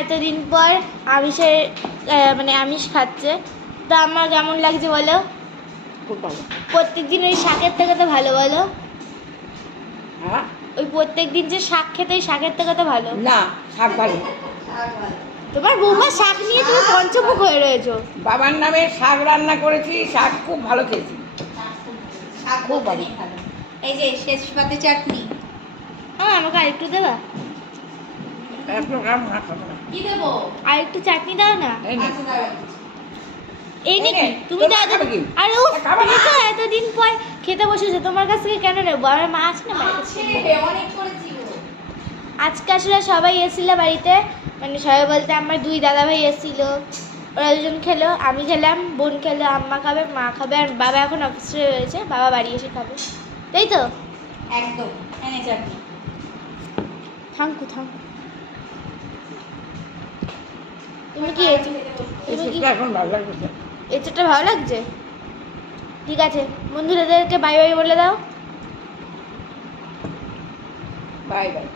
এতদিন পর আমিষের মানে আমিষ খাচ্ছে, তা আমার কেমন লাগছে বলো? খুব ভালো। প্রত্যেকদিন ওই শাকের থেকে তো ভালো বলো? হ্যাঁ ওই প্রত্যেকদিন যে শাক খেতে ওই শাকের থেকে তো ভালো। না, শাক ভালো। তোমার বৌমা শাক নিয়ে তুমি পঞ্চমুখ হয়ে রয়েছো। বাবার নামে শাক রান্না করেছি, শাক খুব ভালো খেয়েছি। শাক খুব ভালো। এই যে শেষ পাতে চাটনি। আমাকে আরেকটু দেবা? একটু গ্রাম না খাবো না। কি দেবো? আরেকটু চাটনি দাও না। এই নে। এই এই নাকি নে, তুমি তো তোমরা এত খাবে কি? আরে ও খাবে তুমি না? তো এতদিন পর খেতে বসেছো, তোমার কাছ থেকে কেন নেবো? আমার মা আছে না বাড়িতে। অনেক করেছি গো। আজকে আসলে সবাই এসেছিল বাড়িতে, মানে সবাই বলতে আমার দুই দাদা ভাই এসেছিল, ওরা দুজন খেলো, আমি খেলাম, বোন খেলো, আম্মা খাবে, মা খাবে, আর বাবা এখন অফিসে রয়েছে, বাবা বাড়ি এসে খাবে, তাই তো? একদম এনে চাটনি। Thank you thank you. তুমি কি এই তুমি কি শীতটা এখন ভালো লাগছে। এঁচোড়টা ভালো লাগছে? ঠিক আছে, বন্ধুদেরকে বাই বাই বলে দাও। Bye bye.